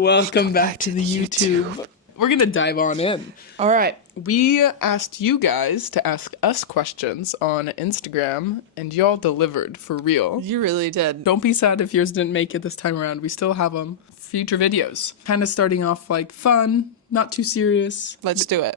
Welcome back to the YouTube. We're going to dive on in. All right. We asked you guys to ask us questions on Instagram, and y'all delivered for real. You really did. Don't be sad if yours didn't make it this time around. We still have them. Future videos. Kind of starting off like fun, not too serious. Let's do it.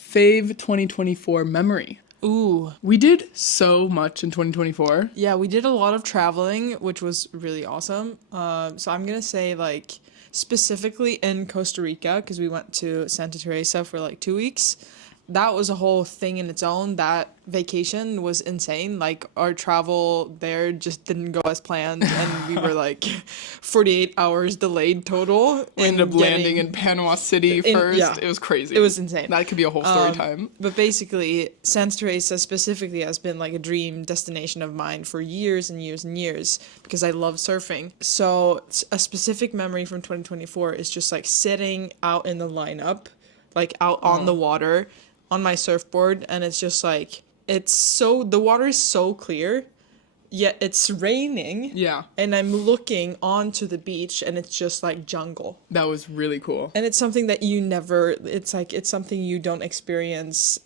Fave 2024 memory. Ooh. We did so much in 2024. Yeah, we did a lot of traveling, which was really awesome. So I'm going to say, like, specifically in Costa Rica, because we went to Santa Teresa for, like, 2 weeks. That was a whole thing in its own. That vacation was insane. Like, our travel there just didn't go as planned, and we were, like, 48 hours delayed total. We ended up landing in Panama City first. Yeah. It was crazy. It was insane. That could be a whole story time. But basically, Santa Teresa specifically has been like a dream destination of mine for years and years and years because I love surfing. So a specific memory from 2024 is just like sitting out in the lineup, like out on the water on my surfboard, and it's just like, the water is so clear, yet it's raining. Yeah. And I'm looking onto the beach, and it's just like jungle. That was really cool. And it's something that it's something you don't experience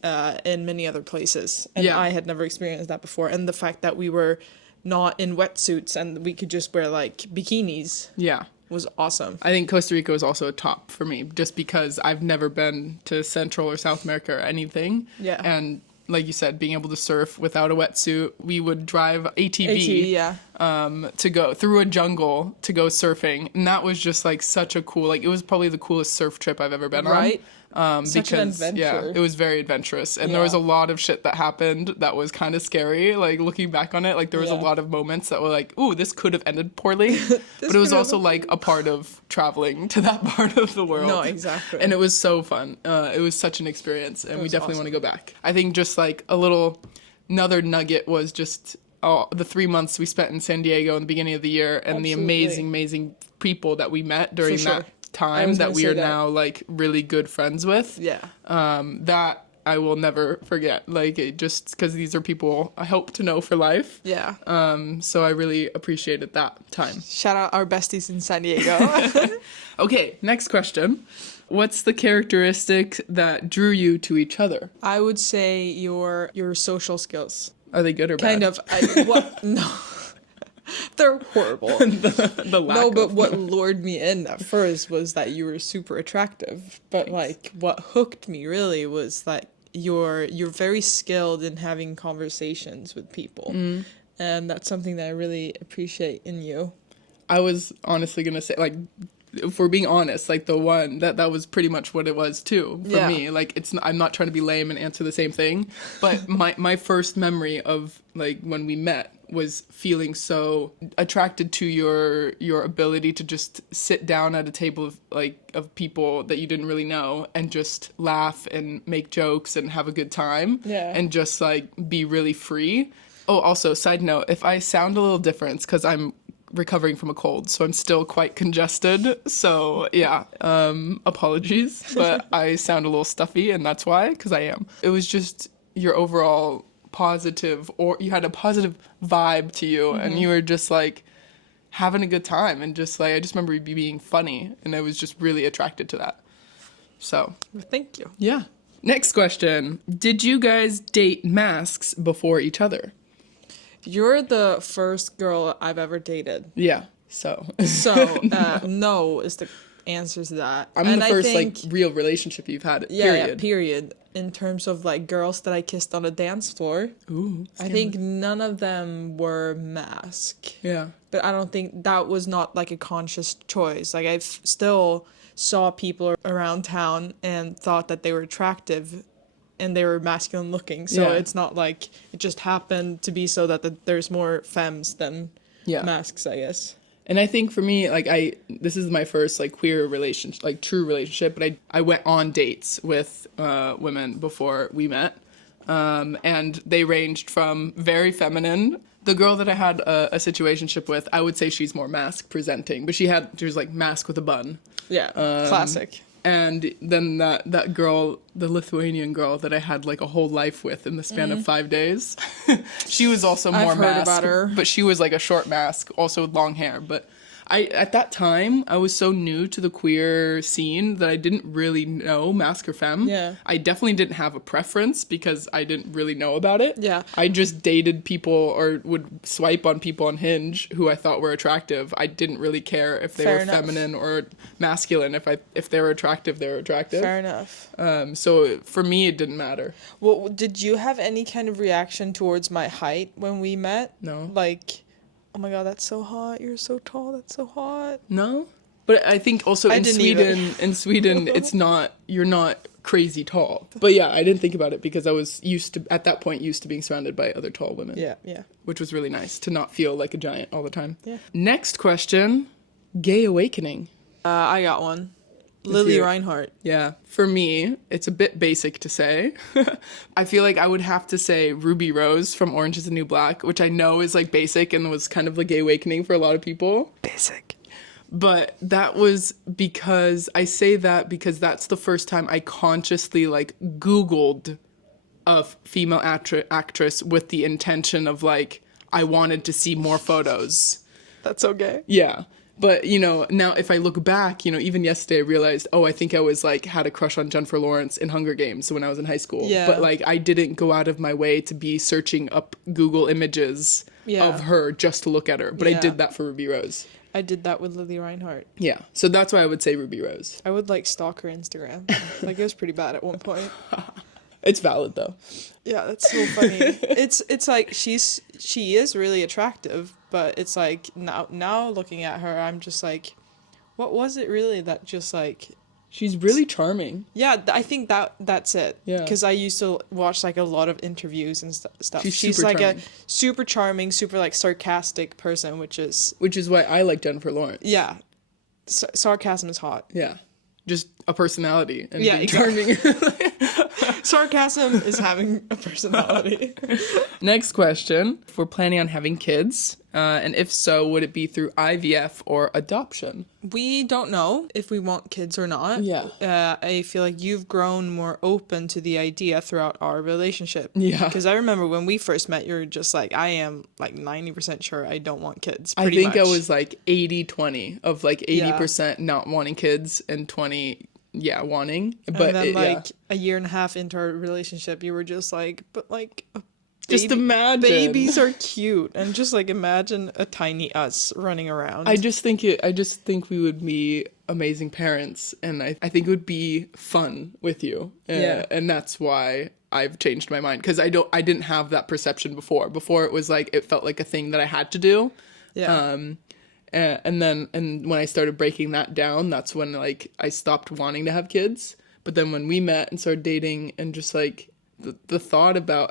in many other places. And Yeah. I had never experienced that before. And the fact that we were not in wetsuits and we could just wear like bikinis. Yeah. Was awesome. I think Costa Rica was also a top for me just because I've never been to Central or South America or anything. Yeah. And like you said, being able to surf without a wetsuit, we would drive ATV, yeah. to go through a jungle to go surfing. And that was just like such a cool, like it was probably the coolest surf trip I've ever been on. Right? because Such an adventure. yeah, it was very adventurous. And there was a lot of shit that happened that was kind of scary. Like looking back on it, like there was a lot of moments that were like, ooh, this could have ended poorly. But it was also like a part of traveling to that part of the world. No, exactly. And it was so fun. It was such an experience, and we definitely want to go back. I think just like another nugget was just the 3 months we spent in San Diego in the beginning of the year, and the amazing people that we met during that time that we are now like really good friends with. Yeah. That I will never forget. Like it just because these are people I hope to know for life. Yeah. So I really appreciated that time. Shout out our besties in San Diego. Okay, next question. What's the characteristic that drew you to each other? I would say your social skills. Are they good or bad? Kind of. No. They're horrible. the lack No, but of what lured me in at first was that you were super attractive. But like what hooked me really was like you're very skilled in having conversations with people. And that's something that I really appreciate in you. I was honestly gonna say, like, if we're being honest, like the one that was pretty much what it was too for me. Like I'm not trying to be lame and answer the same thing, but my first memory of like when we met was feeling so attracted to your ability to just sit down at a table of people that you didn't really know and just laugh and make jokes and have a good time. And just like be really free. Oh, also side note, if I sound a little different, it's because I'm recovering from a cold, so I'm still quite congested, so yeah, apologies, but I sound a little stuffy, and that's why, because I am. It was just your overall positive, or you had a positive vibe to you, and you were just like having a good time, and just like I just remember you being funny, and I was just really attracted to that. So Thank you. yeah. Next question. Did you guys date masks before each other? You're the first girl I've ever dated. Yeah. So No is the answer to that. I'm the first like real relationship you've had. Yeah, period. In terms of like girls that I kissed on a dance floor, I think none of them were masked. Yeah. But I don't think that was not like a conscious choice. Like I still saw people around town and thought that they were attractive and they were masculine looking. So it's not like it just happened to be so that there's more femmes than masks, I guess. And I think for me, like this is my first like queer relationship, like true relationship, but I went on dates with women before we met. And they ranged from very feminine. The girl that I had a situationship with, I would say she's more mask presenting, but she was like mask with a bun. Yeah, classic. And then that girl, the Lithuanian girl that I had like a whole life with in the span of 5 days, she was also more I've heard mask, about her. but she was like a short mask, also with long hair. But At that time, I was so new to the queer scene that I didn't really know masc or femme. Yeah. I definitely didn't have a preference because I didn't really know about it. Yeah. I just dated people or would swipe on people on Hinge who I thought were attractive. I didn't really care if they Fair were enough. feminine or masculine. If they were attractive, they were attractive. Fair enough. So for me, it didn't matter. Well, did you have any kind of reaction towards my height when we met? No. Like, oh my god, that's so hot. You're so tall. That's so hot. No? But I think also I in didn't Sweden, you're not crazy tall. But yeah, I didn't think about it because I was at that point, to being surrounded by other tall women. Yeah, yeah. Which was really nice to not feel like a giant all the time. Yeah. Next question, gay awakening. I got one. Lily hear it. Reinhardt. Yeah, for me, it's a bit basic to say. I feel like I would have to say Ruby Rose from Orange is the New Black, which I know is like basic and was kind of the gay awakening for a lot of people. Basic. But that was because that's the first time I consciously like Googled a female actress with the intention of like, I wanted to see more photos. That's okay. Yeah. But, now if I look back, even yesterday I realized, I think I was like, had a crush on Jennifer Lawrence in Hunger Games when I was in high school. Yeah. But like, I didn't go out of my way to be searching up Google images of her just to look at her. But I did that for Ruby Rose. I did that with Lily Reinhardt. Yeah. So that's why I would say Ruby Rose. I would like stalk her Instagram. Like, it was pretty bad at one point. It's valid though. Yeah, that's so funny. It's like she is really attractive, but it's like now looking at her, I'm just like, what was it really that just like? She's really charming. Yeah, I think that's it. Yeah. Because I used to watch like a lot of interviews and stuff. She's super like charming. a super charming, super like sarcastic person, which is why I like Jennifer Lawrence. yeah, sarcasm is hot. Yeah. Just a personality and Yeah, being exactly. charming. Sarcasm is having a personality. Next question. If we're planning on having kids, and if so, would it be through IVF or adoption? We don't know if we want kids or not. Yeah. I feel like you've grown more open to the idea throughout our relationship. Yeah. Because I remember when we first met, you were just like, I am like 90% sure I don't want kids. I Pretty think much. I was like 80-20 of like 80% not wanting kids and 20 wanting. But and then a year and a half into our relationship, you were just like, but like just imagine babies are cute, and just like imagine a tiny us running around. I just think we would be amazing parents, and I think it would be fun with you. And that's why I've changed my mind, because I didn't have that perception before. Before it was like, it felt like a thing that I had to do. Yeah. And when I started breaking that down, that's when like I stopped wanting to have kids. But then when we met and started dating, and just like the thought about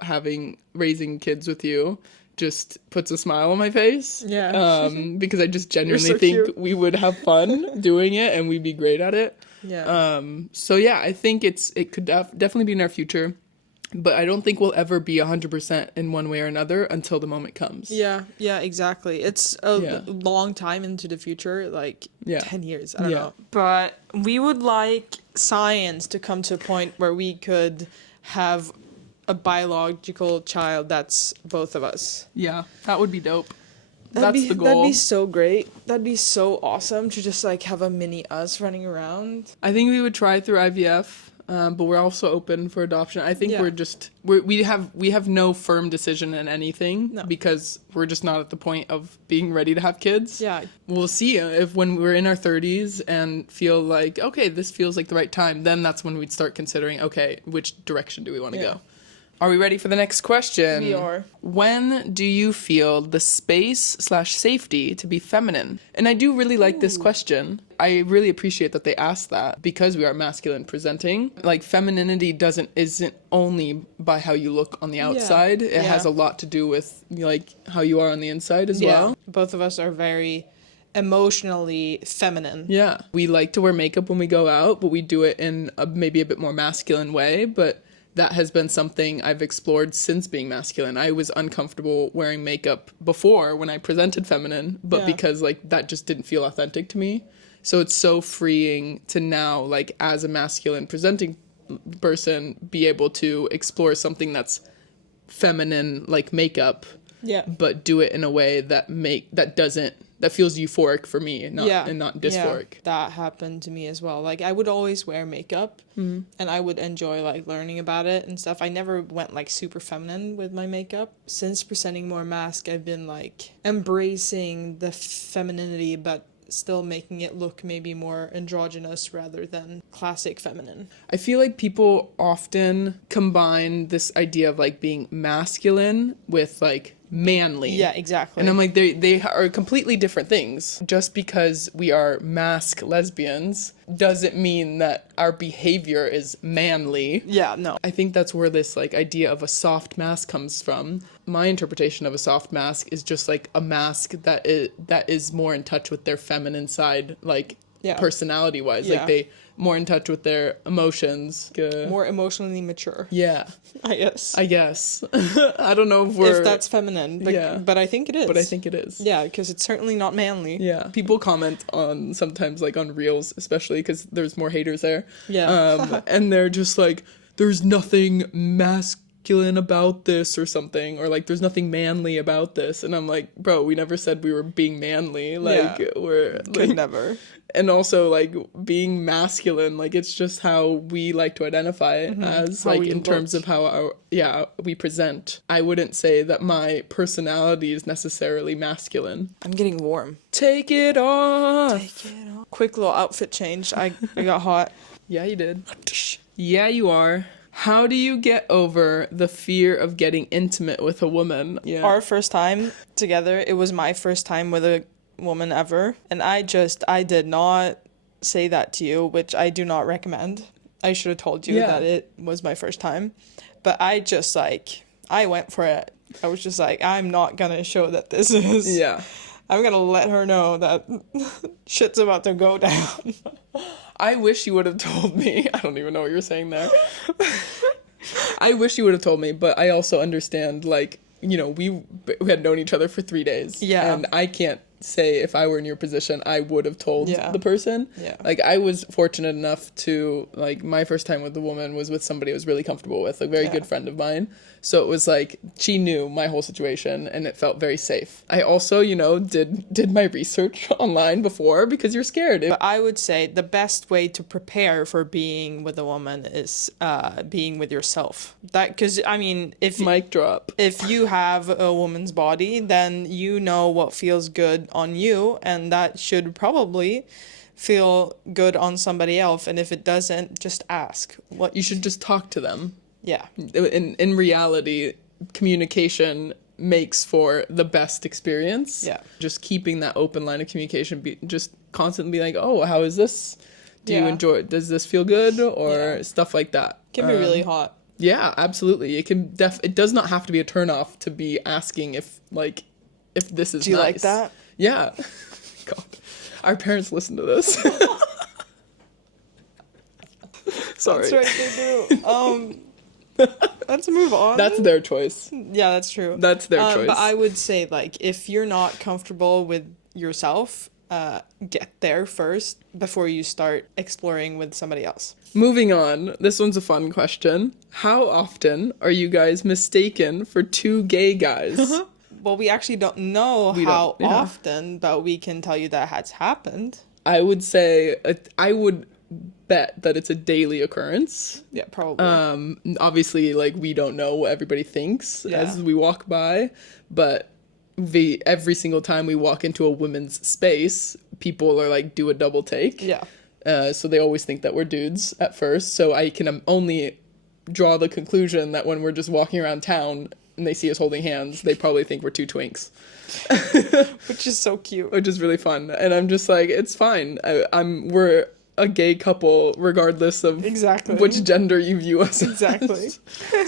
raising kids with you just puts a smile on my face. Yeah. Because I just genuinely so think cute. we would have fun doing it, and we'd be great at it. Yeah. So yeah, I think it could definitely be in our future. But I don't think we'll ever be 100% in one way or another until the moment comes. Yeah, exactly. It's a long time into the future, like 10 years, I don't know. But we would like science to come to a point where we could have a biological child that's both of us. Yeah, that would be dope. The goal. That'd be so great. That'd be so awesome to just like have a mini us running around. I think we would try through IVF. But we're also open for adoption. I think we have no firm decision in anything because we're just not at the point of being ready to have kids. Yeah. We'll see if when we're in our 30s and feel like, okay, this feels like the right time, then that's when we'd start considering, okay, which direction do we want to go? Are we ready for the next question? We are. When do you feel the space/safety to be feminine? And I do really like this question. I really appreciate that they asked that, because we are masculine presenting. Like, femininity isn't only by how you look on the outside. It has a lot to do with like how you are on the inside as well. Both of us are very emotionally feminine. Yeah. We like to wear makeup when we go out, but we do it in maybe a bit more masculine way. But that has been something I've explored since being masculine. I was uncomfortable wearing makeup before when I presented feminine, but because like that just didn't feel authentic to me. So it's so freeing to now, like, as a masculine presenting person, be able to explore something that's feminine, like makeup, but do it in a way that doesn't that feels euphoric for me, and not dysphoric. Yeah, that happened to me as well. Like, I would always wear makeup, and I would enjoy, like, learning about it and stuff. I never went, like, super feminine with my makeup. Since presenting more mask, I've been, like, embracing the femininity, but still making it look maybe more androgynous rather than classic feminine. I feel like people often combine this idea of, like, being masculine with, like, manly. Yeah, exactly. And I'm like, they are completely different things. Just because we are mask lesbians doesn't mean that our behavior is manly. Yeah, no. I think that's where this, like, idea of a soft mask comes from. My interpretation of a soft mask is just, like, a mask that is more in touch with their feminine side, like, personality wise. Like, they more in touch with their emotions. More emotionally mature. Yeah. I guess. I don't know if that's feminine, but I think it is. But I think it is. Yeah, because it's certainly not manly. Yeah. People comment on sometimes, like, on Reels, especially because there's more haters there. Yeah. And they're just like, there's nothing masculine about this or something, or like, there's nothing manly about this. And I'm like, bro, we never said we were being manly. Like, we're could like, never. And also, like, being masculine, like, it's just how we like to identify as, how like, in terms of how we present. I wouldn't say that my personality is necessarily masculine. I'm getting warm. Take it off. Take it off. Quick little outfit change. I got hot. Yeah, you did. Yeah, you are. How do you get over the fear of getting intimate with a woman? Yeah. Our first time together, it was my first time with a woman ever, and I did not say that to you, which I do not recommend. I should have told you that it was my first time, but I just, like, I went for it. I was just like, I'm not gonna show that this is, I'm gonna let her know that shit's about to go down. I wish you would have told me. I don't even know what you're saying there. I wish you would have told me, but I also understand, like, you know, we had known each other for 3 days. Yeah. And I can't say if I were in your position, I would have told the person. Yeah. Like, I was fortunate enough to, like, my first time with the woman was with somebody I was really comfortable with, a very good friend of mine. So it was like, she knew my whole situation and it felt very safe. I also, you know, did my research online before because you're scared. But I would say the best way to prepare for being with a woman is being with yourself. That, because, I mean, mic drop. If you have a woman's body, then you know what feels good on you, and that should probably feel good on somebody else. And if it doesn't, just ask. You should just talk to them. Yeah. In reality, communication makes for the best experience. Yeah. Just keeping that open line of communication, just constantly be like, oh, how is this? Do you enjoy it? Does this feel good? Or stuff like that. Can be really hot. Yeah, absolutely. It can it does not have to be a turnoff to be asking if this is nice. Do you like that? Yeah. God. Our parents listen to this. Sorry. That's right, they do. Let's move on. That's their choice. Yeah, that's true. That's their choice. But I would say, like, if you're not comfortable with yourself, get there first before you start exploring with somebody else. Moving on. This one's a fun question. How often are you guys mistaken for two gay guys? Well, we actually don't know how often, but we can tell you that has happened. I would say, I would bet that it's a daily occurrence. Yeah, probably. Obviously, like, we don't know what everybody thinks as we walk by, but every single time we walk into a women's space, people are like, do a double take. Yeah. So they always think that we're dudes at first. So I can only draw the conclusion that when we're just walking around town and they see us holding hands, they probably think we're two twinks. Which is so cute. Which is really fun. And I'm just like, it's fine. We're a gay couple regardless of which gender you view us as.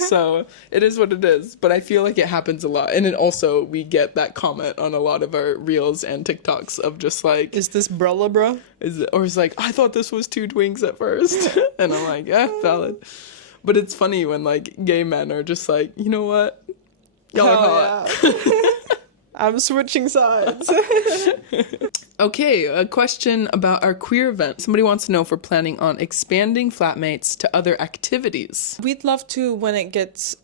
So it is what it is, but I feel like it happens a lot. And it also, we get that comment on a lot of our reels and TikToks of just like, is this bruh bruh? Or it's like, I thought this was two twinks at first. And I'm like, yeah, valid. But it's funny when like gay men are just like, you know what, y'all are hot. I'm switching sides. Okay, a question about our queer event. Somebody wants to know if we're planning on expanding flatmates to other activities. We'd love to, when it gets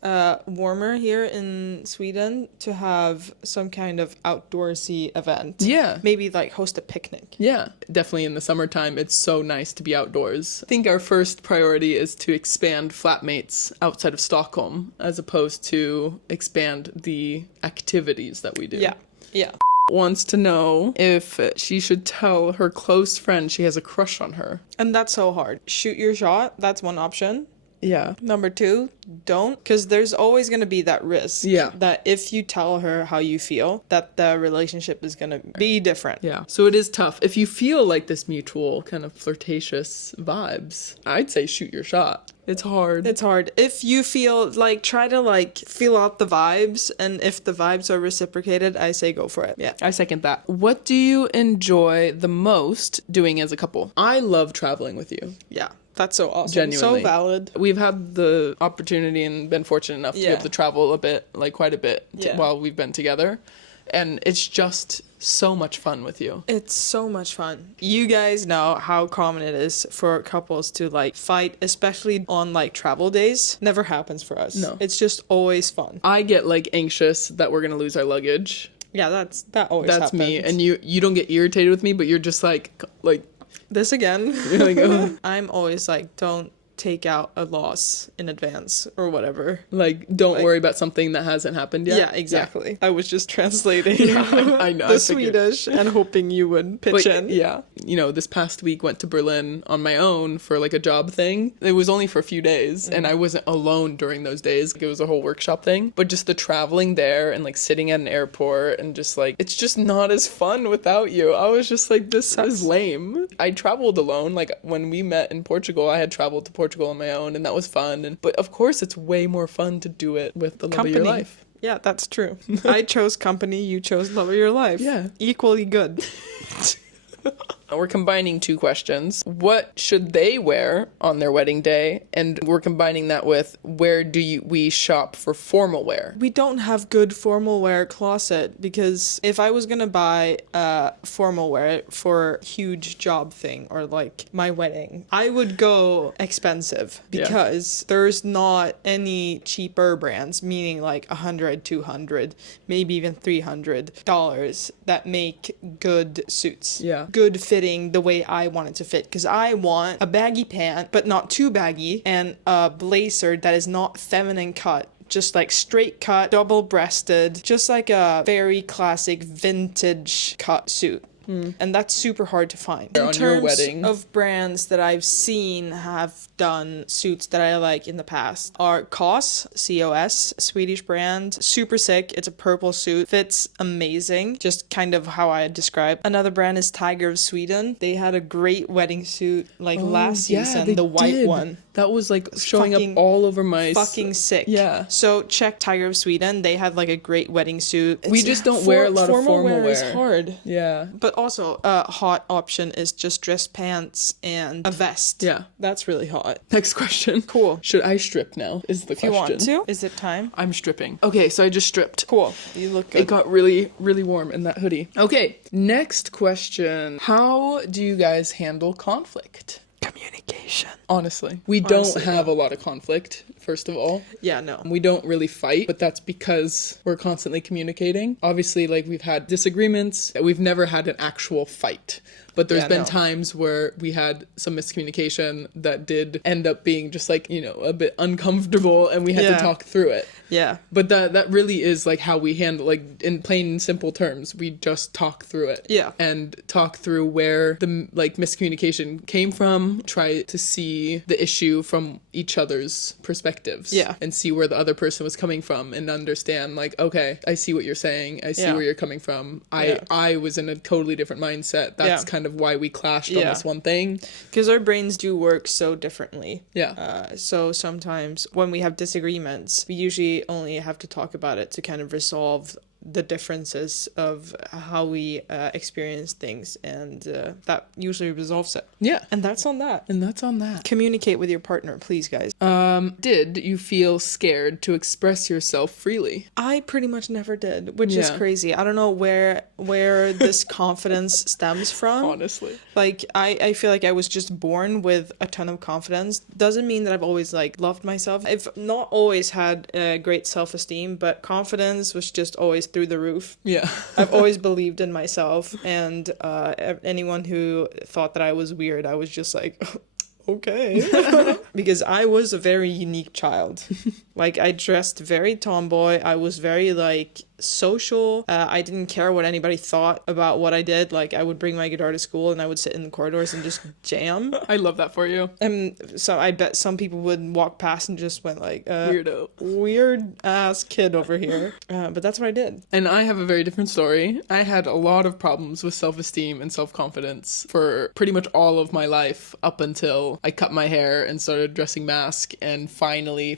warmer here in Sweden, to have some kind of outdoorsy event. Yeah. Maybe like host a picnic. Yeah, definitely in the summertime, it's so nice to be outdoors. I think our first priority is to expand flatmates outside of Stockholm, as opposed to expand the activities that we do. Yeah, yeah. Wants to know if she should tell her close friend she has a crush on her. And that's so hard. Shoot your shot. That's one option. Yeah. Number 2, don't, because there's always going to be that risk that if you tell her how you feel, that the relationship is going to be different. Yeah. So it is tough. If you feel like this mutual kind of flirtatious vibes, I'd say shoot your shot. It's hard. It's hard. If you feel like, try to like feel out the vibes, and if the vibes are reciprocated, I say go for it. Yeah. I second that. What do you enjoy the most doing as a couple? I love traveling with you. Yeah. That's so awesome. Genuinely. So valid. We've had the opportunity and been fortunate enough to be able to travel a bit, like quite a bit, while we've been together. And it's just so much fun with you. It's so much fun. You guys know how common it is for couples to like fight, especially on like travel days. Never happens for us. No. It's just always fun. I get like anxious that we're going to lose our luggage. Yeah, that always happens. That's me. And you don't get irritated with me, but you're just like this again. You're like, oh. I'm always like, don't take out a loss in advance or whatever. Like, don't worry about something that hasn't happened yet. Yeah, exactly. Yeah. I was just translating I know, the Swedish and hoping you would pitch in. Yeah. You know, this past week went to Berlin on my own for like a job thing. It was only for a few days and I wasn't alone during those days. It was a whole workshop thing. But just the traveling there and like sitting at an airport and just like, it's just not as fun without you. I was just like, this is lame. I traveled alone. Like when we met in Portugal, I had traveled to Portugal on my own and that was fun. But of course it's way more fun to do it with the love of your life. Yeah, that's true. I chose company, you chose love of your life. Yeah. Equally good. We're combining 2 questions. What should they wear on their wedding day? And we're combining that with where do we shop for formal wear? We don't have good formal wear closet because if I was gonna buy formal wear for a huge job thing or like my wedding, I would go expensive because there's not any cheaper brands, meaning like $100, $200, maybe even $300 that make good suits. Yeah. Good fitting the way I want it to fit, because I want a baggy pant but not too baggy and a blazer that is not feminine cut, just like straight cut, double breasted, just like a very classic vintage cut suit. And that's super hard to find. In terms of brands that I've seen have done suits that I like in the past are COS, C-O-S, Swedish brand, super sick. It's a purple suit, fits amazing, just kind of how I described. Another brand is Tiger of Sweden. They had a great wedding suit like last season, the white one. That was like showing up all over my... Fucking sick. Yeah. So check Tiger of Sweden. They had like a great wedding suit. We just don't wear a lot of formal wear. It's hard. Yeah. But also a hot option is just dress pants and a vest. Yeah. That's really hot. Next question. Cool. Should I strip now is the question. If you want to. Is it time? I'm stripping. Okay, so I just stripped. Cool. You look good. It got really, really warm in that hoodie. Okay, next question. How do you guys handle conflict? Communication. Honestly. We don't have a lot of conflict, first of all. Yeah, no. We don't really fight, but that's because we're constantly communicating. Obviously, like, we've had disagreements. We've never had an actual fight. But there's been times where we had some miscommunication that did end up being just like, you know, a bit uncomfortable and we had to talk through it. Yeah. But that really is like how we handle, like, in plain and simple terms, we just talk through it. Yeah. And talk through where the like miscommunication came from, try to see the issue from each other's perspectives. Yeah. And see where the other person was coming from and understand like, okay, I see what you're saying. I see where you're coming from. I was in a totally different mindset. That's kind of why we clashed on this one thing. Because our brains do work so differently. Yeah. So sometimes when we have disagreements, we usually only have to talk about it to kind of resolve the differences of how we experience things, and that usually resolves it. Yeah. And that's on that. And that's on that. Communicate with your partner, please, guys. Did you feel scared to express yourself freely? I pretty much never did, which is crazy. I don't know where this confidence stems from. Honestly. Like, I feel like I was just born with a ton of confidence. Doesn't mean that I've always, like, loved myself. I've not always had great self-esteem, but confidence was just always through the roof. Yeah. I've always believed in myself, and anyone who thought that I was weird, I was just like... okay. Because I was a very unique child. Like, I dressed very tomboy. I was very, like, social. I didn't care what anybody thought about what I did. Like, I would bring my guitar to school and I would sit in the corridors and just jam. I love that for you. And so I bet some people would walk past and just went like, weirdo. Weird ass kid over here. But that's what I did. And I have a very different story. I had a lot of problems with self-esteem and self-confidence for pretty much all of my life up until I cut my hair and started dressing mask and finally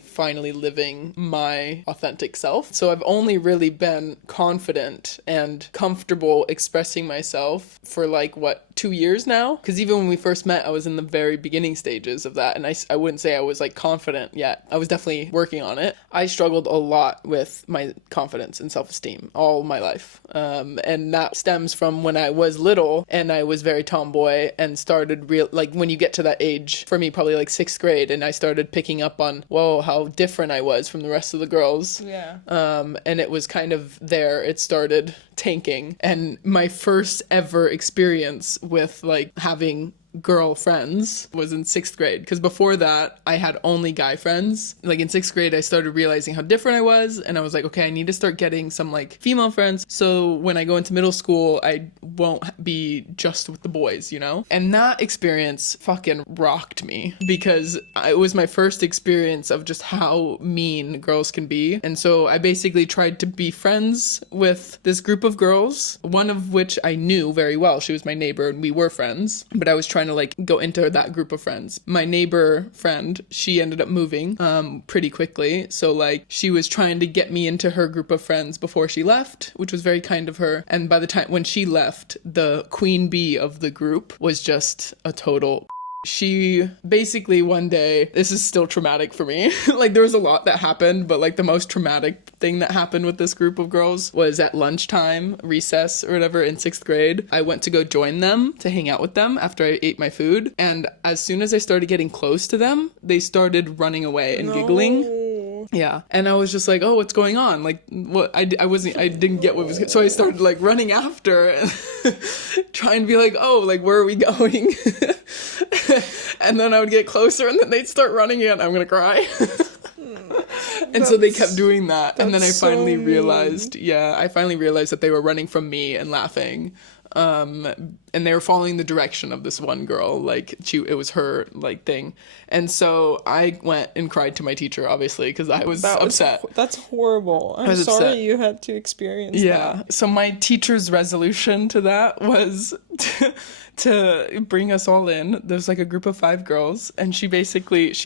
living my authentic self. So I've only really been confident and comfortable expressing myself for like, 2 years now? Because even when we first met, I was in the very beginning stages of that, and I wouldn't say I was like confident yet. I was definitely working on it. I struggled a lot with my confidence and self-esteem all my life. And that stems from when I was little and I was very tomboy and started when you get to that age, for me, probably like 6th grade, and I started picking up on, whoa, how different I was from the rest of the girls. Yeah. And it was kind of there, it started tanking. And my first ever experience with like having girl friends was in 6th grade, because before that I had only guy friends. Like in 6th grade I started realizing how different I was, and I was like, okay, I need to start getting some like female friends so when I go into middle school I won't be just with the boys, you know? And that experience fucking rocked me, because it was my first experience of just how mean girls can be. And so I basically tried to be friends with this group of girls, one of which I knew very well. She was my neighbor and we were friends, but I was trying to like go into that group of friends. My neighbor friend, she ended up moving pretty quickly, so like she was trying to get me into her group of friends before she left, which was very kind of her. And by the time when she left, the queen bee of the group was just a total... She basically one day, this is still traumatic for me, like there was a lot that happened, but like the most traumatic thing that happened with this group of girls was at lunchtime, recess or whatever in 6th grade. I went to go join them to hang out with them after I ate my food, and as soon as I started getting close to them, they started running away and giggling. Yeah. And I was just like, oh, what's going on? Like, what? I didn't get what was, so I started like running after and trying to be like, oh, like, where are we going? And then I would get closer and then they'd start running again. I'm going to cry. And so they kept doing that. And then I finally realized, that they were running from me and laughing. And they were following the direction of this one girl, like it was her like thing. And so I went and cried to my teacher, obviously, because I was upset. That's horrible. I'm sorry upset. You had to experience that. Yeah. So my teacher's resolution to that was to bring us all in. There's like a group of 5 girls, and she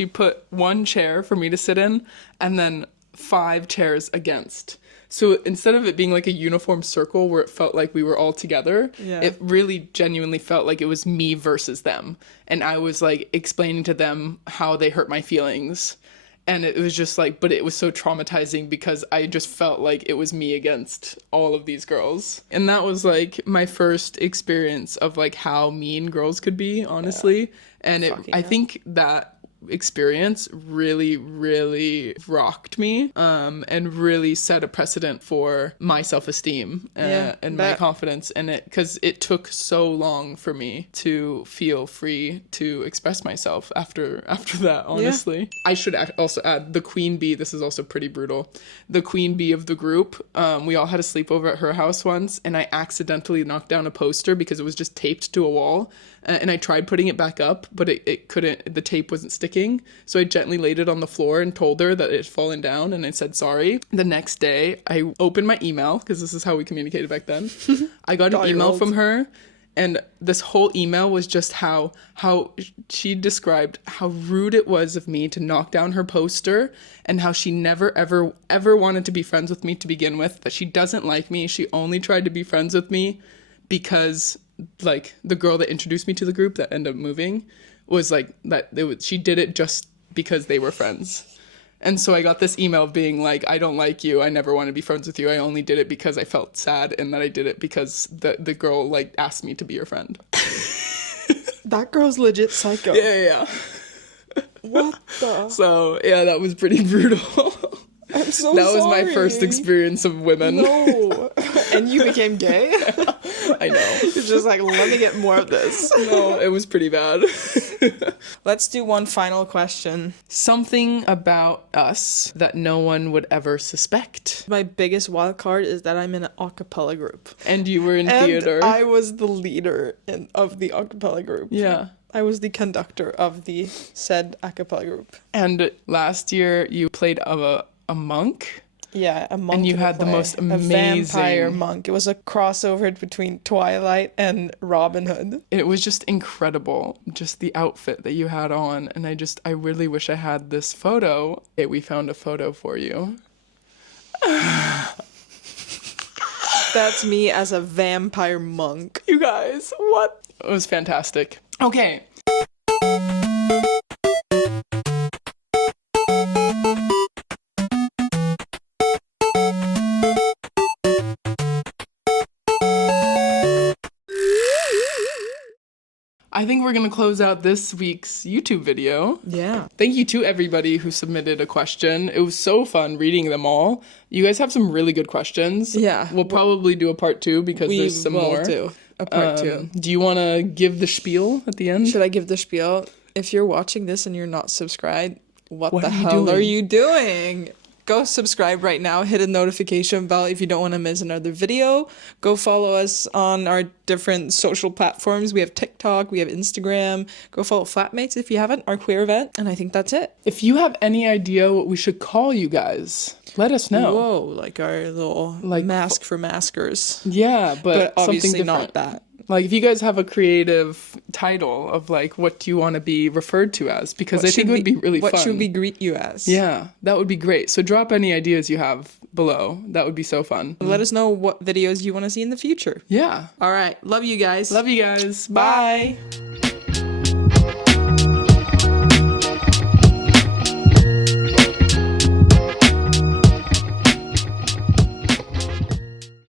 put one chair for me to sit in and then 5 chairs against. So instead of it being like a uniform circle where it felt like we were all together, it really genuinely felt like it was me versus them. And I was like explaining to them how they hurt my feelings. And it was just like, but it was so traumatizing because I just felt like it was me against all of these girls. And that was like my first experience of like how mean girls could be, honestly. Yeah. And I think that experience really rocked me and really set a precedent for my self-esteem and my confidence in it, because it took so long for me to feel free to express myself after that, honestly. I should also add the queen bee. This is also pretty brutal. The queen bee of the group, we all had a sleepover at her house once, and I accidentally knocked down a poster because it was just taped to a wall. And I tried putting it back up, but it couldn't, the tape wasn't sticking. So I gently laid it on the floor and told her that it had fallen down, and I said sorry. The next day, I opened my email, because this is how we communicated back then. I got an email from her, and this whole email was just how she described how rude it was of me to knock down her poster, and how she never, ever wanted to be friends with me to begin with, that she doesn't like me. She only tried to be friends with me because... like the girl that introduced me to the group that ended up moving was like that she did it just because they were friends. And so I got this email being like, I don't like you. I never want to be friends with you. I only did it because I felt sad, and that I did it because the girl like asked me to be your friend. That girl's legit psycho. Yeah. What the? So yeah, that was pretty brutal. I'm so That was sorry. my first experience of women. No. And you became gay? I know. It's just like, let me get more of this. No, it was pretty bad. Let's do one final question. Something about us that no one would ever suspect. My biggest wild card is that I'm in an acapella group. And you were in And theater. I was the leader of the acapella group. Yeah. I was the conductor of the said acapella group. And last year you played a monk. Yeah, a monk. And you in a had the play. most A vampire amazing- monk. It was a crossover between Twilight and Robin Hood. It was just incredible, just the outfit that you had on. And I really wish I had this photo. We found a photo for you. That's me as a vampire monk. You guys, what? It was fantastic. Okay. I think we're going to close out this week's YouTube video. Yeah. Thank you to everybody who submitted a question. It was so fun reading them all. You guys have some really good questions. Yeah. We'll probably do a part 2 because there's some more. do a part 2. Do you want to give the spiel at the end? Should I give the spiel? If you're watching this and you're not subscribed, what What the are you hell doing? are you doing? Go subscribe right now. Hit a notification bell if you don't want to miss another video. Go follow us on our different social platforms. We have TikTok, we have Instagram. Go follow Flatmates if you haven't, our queer event. And I think that's it. If you have any idea what we should call you guys, let us know. Whoa, like our little Like- mask for maskers. Yeah, But obviously something not different. that. Like, if you guys have a creative title of, like, what do you want to be referred to as? Because I think it would be really fun. What should we greet you as? Yeah, that would be great. So drop any ideas you have below. That would be so fun. Let us know what videos you want to see in the future. Yeah. All right. Love you guys. Love you guys. Bye.